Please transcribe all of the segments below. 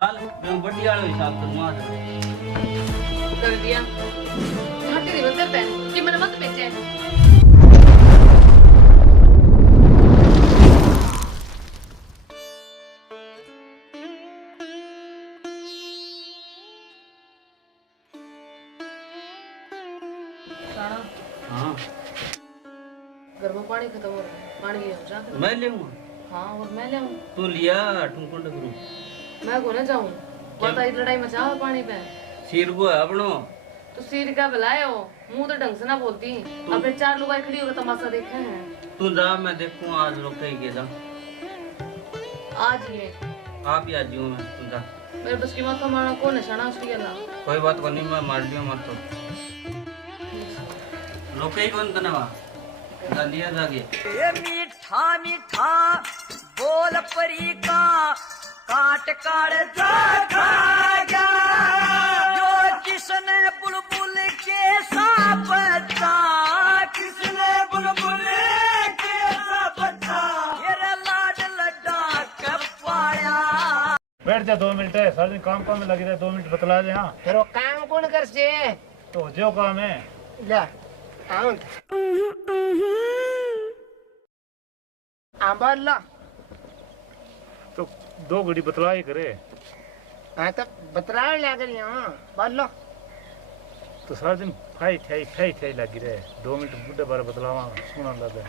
चल मैं बढ़िया वाला हिसाब करूंगा कर दिया घाटे नहीं बनते पैन कि मैंने मत बेचे सारा हाँ घर में पानी खत्म हो रहा है पानी ले आओ जाकर मैं ले आऊंगा हाँ और मैं ले आऊं तू लिया ठुमकुंड करूं मैं को ना जाऊं पता ही लड़ाई मचाओ पानी पे सिर को है अपनो तो सिर का बुलाए हो मुंह तो ढंग से ना बोलती अब फिर चार लोग खड़ी होकर तमाशा देखे हैं तू जा मैं देखूं आज लोग कहीं के जा आज ये आप ही आज जीव मैं तू जा मेरे बस की मत तो मारना कौन है शाना उसकी गला कोई बात को नहीं मैं मार दिया मत तो लोग कहीं कौन तनवा जा लिया जाके ये मीठा मीठा बोल परी का काट काट जागा जो किसने बुलबुल के सापता किसने बुलबुल के सापता मेरा लाड लड्डा कब पाया। बैठ जा 2 मिनट है सारे दिन काम में लगे रहे 2 मिनट बतला दे। हाँ फिर वो काम कौन कर से तो जो काम है ला आऊं बोल लो तो 2 घड़ी बतला ही करे। हाँ तो बतलाओ लग रही हूँ बोल लो तो सारे दिन फाई ठाई लगी रहे 2 मिनट बुढ़े बारे बतलावा सुना लगे।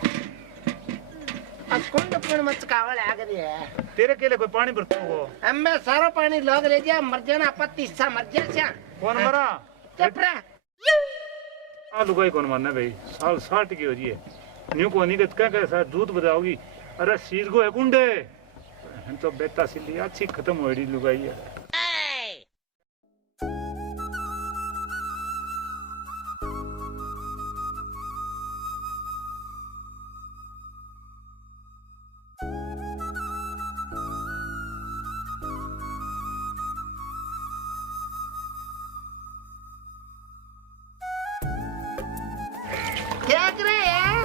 अब कौन तो कौन मचकावा लग रही है तेरे के लिए कोई पानी भरता हो हमें सारा पानी लोग ले जा मर जाना पत्ती सा मर जा कौन मरा चुप रह आलू का ही कौन मारना भाई साल 60 की हो रही है न्यू को नहीं क्या कैसा दूध बताओगी। अरे सीर को है कुंडे तो बेटा सिल्ली अच्छी खत्म हो रही लुगाई है। क्या करे है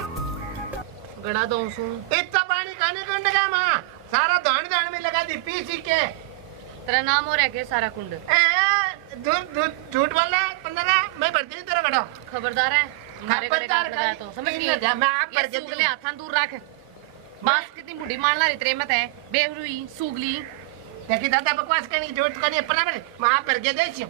गड़ा दो सुन इतना पानी खाने कुंड का माँ सारा धान में लगा दी पी सी के तेरा नाम हो रहा है सारा कुंड झूठ बोल रहा है 15 मैं भरती नहीं तेरा बड़ा खबरदार है मारे करे खबरदार काट लगाया तो समझ नहीं गई लगा, मैं आप ये भर के सूगले हाथां दूर रख बास कितनी बुढ़ी मारना री तेरे मत है बेहुई सूगली देखी दादा बकवास करनी झूठ करनी अपना बड़े मैं आप भर के दे छी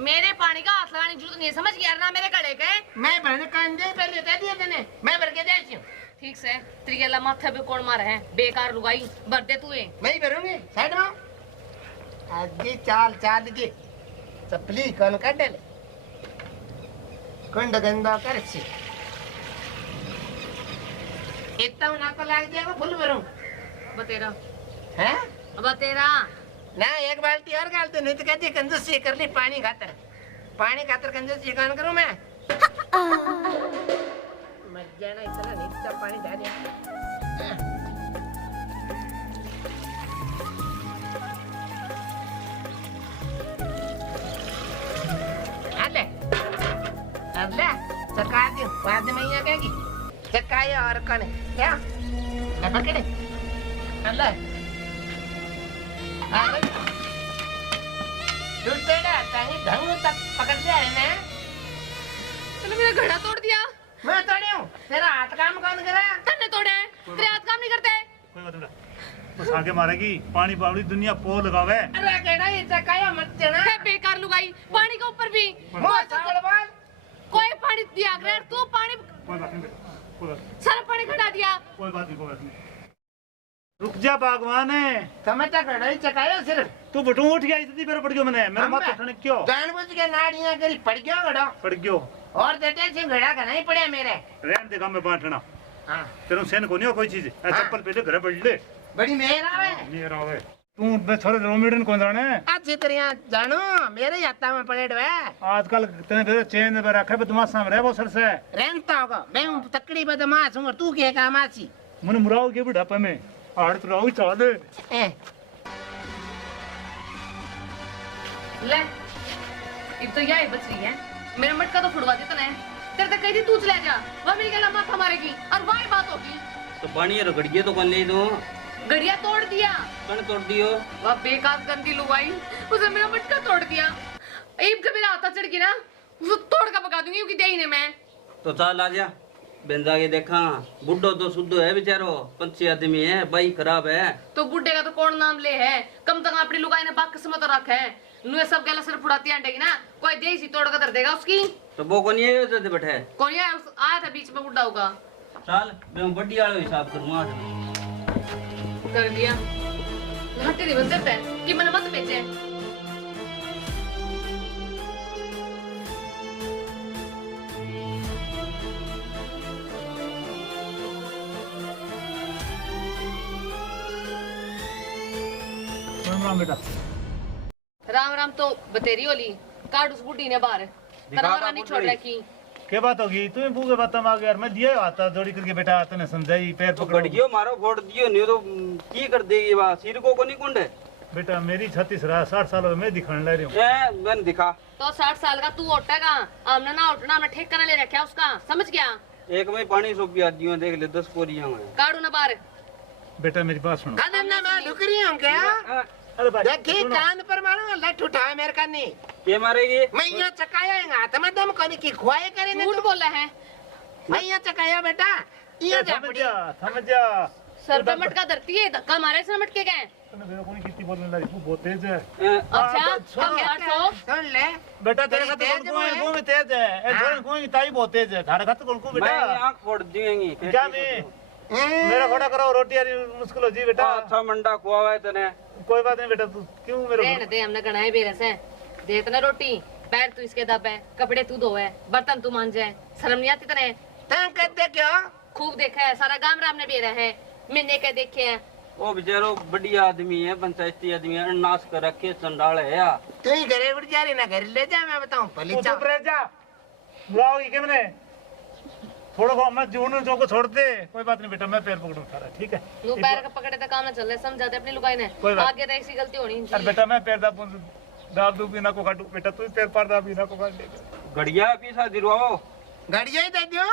मेरे पानी का हाथ लगाने की जरूरत नहीं है समझ गया ना मेरे गले के मैं भरने कान दे पहले दे दिए तने मैं भर के दे छी ठीक से त्रिगेला माथे पे कौन मार है बेकार लुगाई भर दे तू मैं ही भरूंगी साइड में आगे चाल दी चपली कौन काट ले कुंड गंदा कर छी इतना ना को लाग जाएगा फुल भरूं बतेरा हैं बतेरा ना एक बाल्टी और डालते नहीं तो कहती कंजूसी कर ली पानी खातर कंजूसी कौन करूं मैं मर जाना इतना नहीं तो पानी डाल दिया अले अले चका दी बाद में यहाँ कहेगी चकाया और कौन है क्या ले पकड़े अले ढंग तक पकड़ लिया है ना तूने मेरा घड़ा तोड़ दिया मैं तोड़ी हूँ तेरा हाथ काम कौन करे तन्ने तोड़े तेरे हाथ काम नहीं करते कोई बात नहीं बस आगे मारेगी पानी पावड़ी दुनिया पो लगावे। अरे कहना ये चकाया मत देना है बेकार लुगाई पानी के ऊपर भी मुंह चावल बोल कोई पानी दिया कर तू पानी कोई बात नहीं सारा पानी घटा दिया कोई बात नहीं रुक जा बागवान है टमाटर घड़ा ही चकाया सिर्फ तू बटू उठ गया इतनी बार पड़ गयो मैंने मेरे माथे ठने क्यों जानबूझ के नाड़ियां करी पड़ गया घड़ा पड़ गयो और देते से घड़ा का नहीं पड़े मेरे रहन दे काम में बांटना। हाँ तेरे सेन को नहीं हो कोई चीज चप्पल पहले घर पड़ ले बड़ी मेहर आवे नहीं रहा तू बे थोड़े रोमिडन कौन जाने अच्छी तरह जानू मेरे ही हाथा में पड़े हुए आजकल तेने फिर चेन में रखे बदमाश में रह वो सर से रहता होगा मैं तकड़ी बदमाश हूँ तू क्या कामासी मन मुराओ के बुढ़ापे में आड़ तो रहो चाल ले अब तो यही बच रही है मेरा मटका तो फुड़वा देता है तेरे तक कही थी तू चला जा वह मेरी गला माथा मारेगी और वही बात होगी तो पानी रगड़िए तो कौन ले दो गड़िया तोड़ दिया। कौन तोड़ दियो? वह बेकार गंदी लुगाई, उसने मेरा मटका तोड़ दिया। एक कभी रात चढ़ गई ना, उसको तोड़ का पका दूंगी, दे ही नहीं मैं। तो चल आ जा, बेंजा के देखा। बुड्ढो तो शुद्ध है बेचारो, 5 आदमी है, बाई खराब है। तो बुड्ढे का तो कौन नाम ले है, कम तक अपनी लुगाई ने बात किस्मत रखा है। नुए सब गला सर फुड़ाती आंटेगी ना, कोई देसी तोड़ कर देगा उसकी। तो वो कौन ये उधर बैठे? कौन आया था बीच में बुड्ढा होगा। चल मैं बड्डी वाला हिसाब करूंगा। कर दिया घाटे नहीं बन सकता है कि मन मत बेचे। राम बेटा। राम राम तो बतेरी होली काट उस बुढ़ी ने बाहर तरवारा नहीं छोड़ रखी। क्या बात होगी? तुम्हें पूछे बात आ गया यार, मैं दिया आता जोड़ी करके बेटा तने समझाई पैर तो पकड़ गड़गियो मारो फोड़ दियो, नहीं तो की कर देगी बा सिर को नहीं कुंड है। बेटा मेरी 36 रहा 60 साल हो गए, मैं दिखाने ला रही हूँ। ए मैंने दिखा तो 60 साल का तू उठेगा, हमने ना उठना, हमने ठेका ले रखा उसका, समझ गया। एक में पानी सो पिया दियो, देख ले 10 पोरियां हैं। काटू ना बाहर। बेटा मेरी बात सुनो। कदम ना मैं लुक रही हूँ क्या? अरे भाई देखी कान पर मारूंगा, लठ उठाए मेरे का नहीं। ये मारेगी? मैं यहाँ चकाया हाथ में दम कोनी की खुआए करे ने। झूठ बोला है। मैं यहाँ चकाया बेटा, यहाँ जा पड़ी। समझ जा। सर पे मटका धरती है, धक्का मारे से मटके गए। तूने मेरे को नहीं कितनी बोलने लगी, तू बहुत तेज है। अच्छा सुन ले, सुन ले बेटा तेरे खाते तेज कौन है। कौन में तेज है? ए जोन कौन की ताई बहुत तेज है, थारे खाते कौन को मैं बेटा? आंख फोड़ देंगी क्या मैं मेरा खड़ा करो, रोटी यार मुश्किल हो जी बेटा। अच्छा मंडा खुआ है तने। कोई बात नहीं बेटा, तू क्यों मेरे रहने दे, हमने गणाए बेरे से दे इतना रोटी, पैर तू इसके दब है, कपड़े तू धोए, बर्तन तू मांजे, शर्म नहीं आती तने? तंग कर दे क्यों? खूब देखा है, सारा गांव राम ने बेरा है, मैंने क्या देखे हैं। वो बेचारो बढ़िया आदमी है, पंचायती आदमी है, नाश कर रखे चंडाल है यार। तू ही घरे उठ जा रही ना, घर ले जा, मैं बताऊँ तू पली चुप रह जा। बुलाओगी क्या मैंने? थोड़ा बहुत मत जून जो को छोड़ दे। कोई बात नहीं बेटा, मैं पैर पकड़ूं थारा, ठीक है? नू पैर का पकड़े तो काम ना चल रहा, समझा दे अपनी लुगाई ने, कोई बात- आगे तो ऐसी गलती होनी अरे बेटा मैं पैर दाब दूं बिना को काटू बेटा, तू पैर पार दाब बिना को काट दे। घड़िया पीसा दिलवाओ। घड़िया ही दे दियो।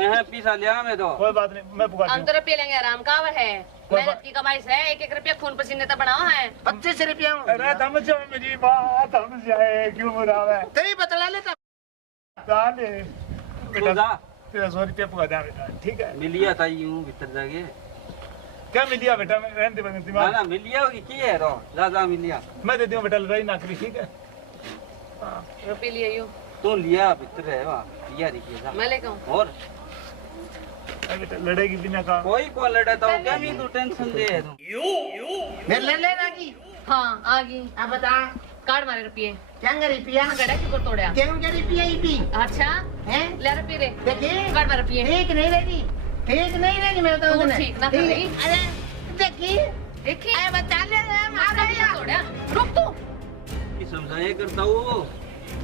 यहाँ पीसा लिया मैं तो। कोई बात नहीं, मैं पुकार दूं। अंतर पी लेंगे, आराम का है, कोई मेहनत की कमाई से 1-1 रुपया खून पसीने तो बनाओ है। 25 रुपया अरे थम जा मेरी बात, थम जाए क्यों बुलावे? तेरी बतला लेता। डाले तू बेटा जा। तेरा 100 रुपया पुकार दे बेटा, ठीक है? मिलिया था यूं भीतर जाके। क्या मिल गया बेटा? मैं रहने दे ना दिमाग, ना मिलिया होगी की है रो, जा जा मिलिया। मैं दे दूं बेटा, लड़ाई ना करी, ठीक है? रुपये लिए यू तू लिया भीतर है वहाँ, लिया रखिए जा। मैं लेकर आऊं। और अरे बेटा लड़ेगी बिना का। कोई को लड़ा तो क्या भी तू टेंशन दे तू। मैं ले लेना की। हाँ आ गई, अब बता काट मारे रुपये, क्या रुपया? गड़ा क्यों तोड़ा? क्यों क्या रुपया ही पी अच्छा है? ले रुपये रे, देखिए काट मारे रुपये। ठीक नहीं रहेगी, ठीक नहीं रहेगी, मैं बताऊँ तू तुम्हें। ठीक ना कर रही। अरे देखिए देखी अरे बता ले मारा या तोड़ा, रुक तू। की समझाए करता हूँ।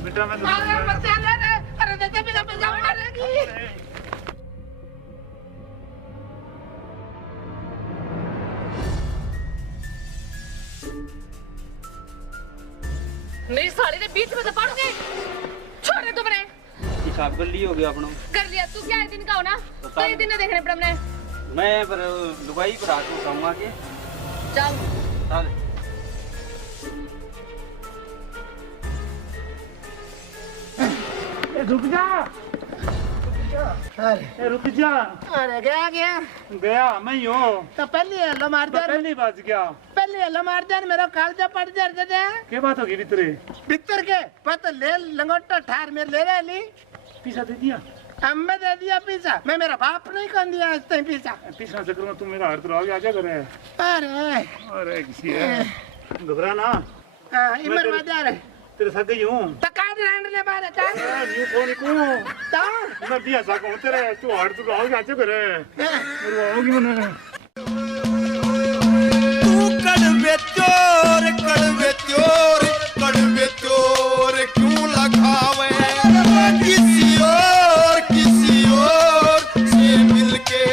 बेटा मैं मारा बता ले। अरे देते बिना पैसा मारेगी। मेरी साड़ी ने बीच में तो पाड़ोगे, छोड़ दे तुमने। हिसाब कर लियो गया अपना। कर लिया तू, क्या है दिन का हो ना, तो ये दिन देखने पड़े हमने। मैं पर लुगाई पर हाथ उठाऊंगा के। चल चल रुक जा, अरे रुक जा। अरे गया गया गया मैं यूं तो पहले हल्लो मार दे। पहली बात क्या? पहले हल्लो मार दे, मेरा कालजा पड़ जा दे। क्या बात होगी भीतरे? भीतर के पता ले लंगोटा ठार मेरे ले रहा ली। पीसा दे दिया? अम्मे दे दिया पीछा, मैं मेरा बाप नहीं कर दिया आज तक पीछा। पीछा चक्कर में तुम मेरा हर तरह आगे करे। अरे अरे किसी है घबरा ना। हाँ इमर बाजार तेरे साथ गई हूँ तो काट रैंड ले बारे चाल न्यू फोन को तो मैं दिया साको तेरे तू हर तू आओगे आगे करे मेरे आओगी मैंने। तू कड़वे चोर क्यों लखावे किसी और से मिलके